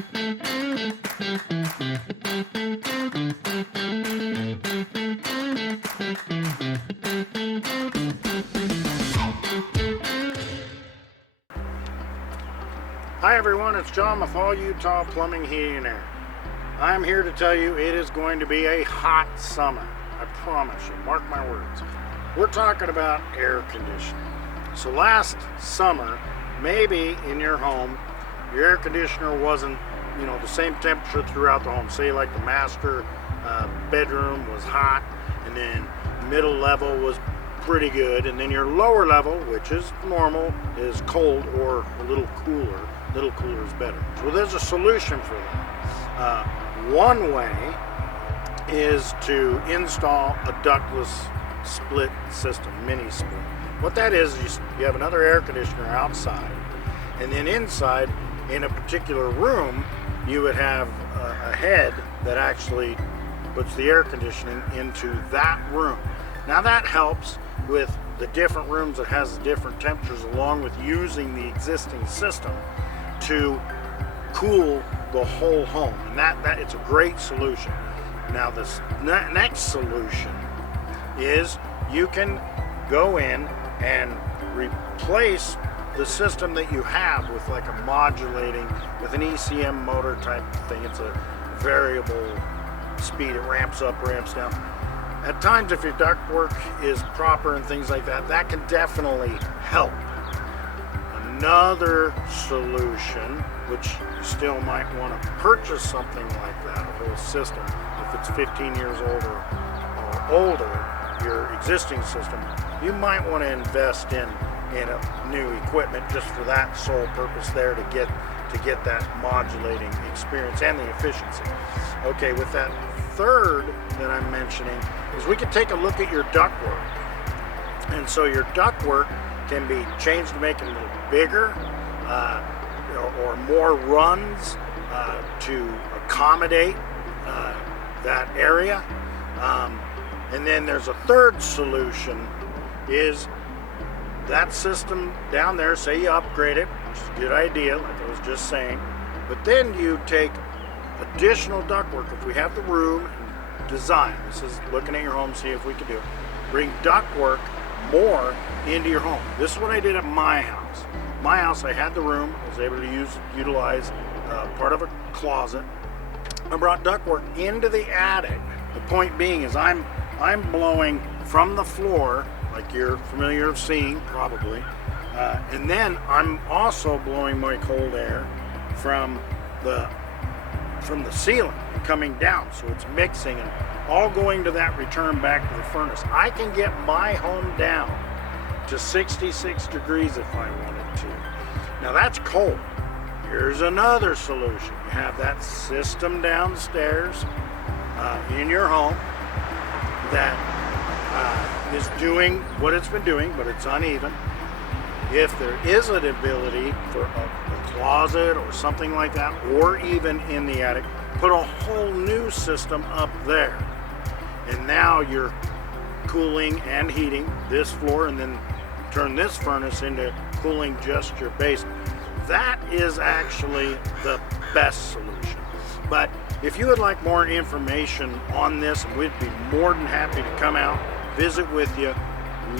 Hi everyone, it's John with All Utah Plumbing, Heating and Air. I'm here to tell you it is going to be a hot summer. I promise you, mark my words. We're talking about air conditioning. So last summer, maybe in your home, your air conditioner wasn't, the same temperature throughout the home. Say like the master bedroom was hot, and then middle level was pretty good, and then your lower level, which is normal, is cold or a little cooler. Little cooler is better. So there's a solution for that. One way is to install a ductless split system, mini split. What that is you have another air conditioner outside, and then inside in a particular room you would have a head that actually puts the air conditioning into that room. Now that helps with the different rooms that has the different temperatures, along with using the existing system to cool the whole home, and that it's a great solution. Now this next solution is you can go in and replace the system that you have with like a modulating, with an ECM motor type thing. It's a variable speed, it ramps up, ramps down. At times, if your ductwork is proper and things like that, that can definitely help. Another solution, which you still might want to purchase something like that, a whole system, if it's 15 years old or older, your existing system, you might want to invest in a new equipment just for that sole purpose there, to get that modulating experience and the efficiency. Okay, with that third that I'm mentioning is we can take a look at your ductwork. And so your ductwork can be changed to make it a little bigger or more runs to accommodate that area. And then there's a third solution, is that system down there, say you upgrade it, which is a good idea, like I was just saying, but then you take additional ductwork. If we have the room and design, this is looking at your home, see if we can do it, bring ductwork more into your home. This is what I did at my house. My house, I had the room, I was able to utilize part of a closet. I brought ductwork into the attic. The point being is I'm blowing from the floor, like you're familiar of seeing probably, and then I'm also blowing my cold air from the ceiling and coming down, so it's mixing and all going to that return back to the furnace. I can get my home down to 66 degrees if I wanted to. Now that's cold. Here's another solution. You have that system downstairs in your home that is doing what it's been doing, but it's uneven. If there is an ability for a closet or something like that, or even in the attic, put a whole new system up there. And now you're cooling and heating this floor, and then turn this furnace into cooling just your basement. That is actually the best solution. But if you would like more information on this, we'd be more than happy to come out, visit with you,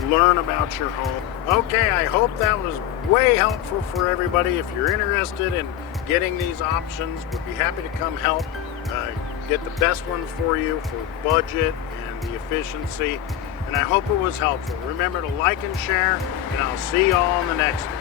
learn about your home. Okay, I hope that was way helpful for everybody. If you're interested in getting these options, we'd be happy to come help get the best ones for you for budget and the efficiency. And I hope it was helpful. Remember to like and share, and I'll see you all on the next one.